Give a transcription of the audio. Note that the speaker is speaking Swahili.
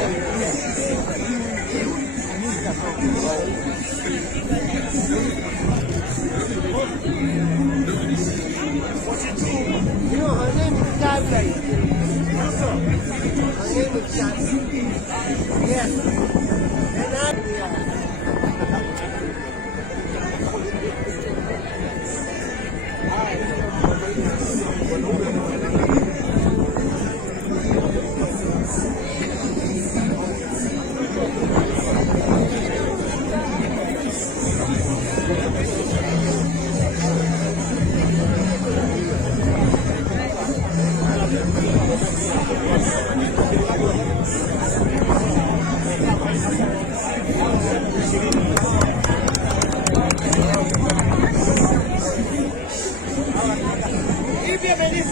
Her name is Gabby. Her name is Gabby. Yes. And Give me a minute,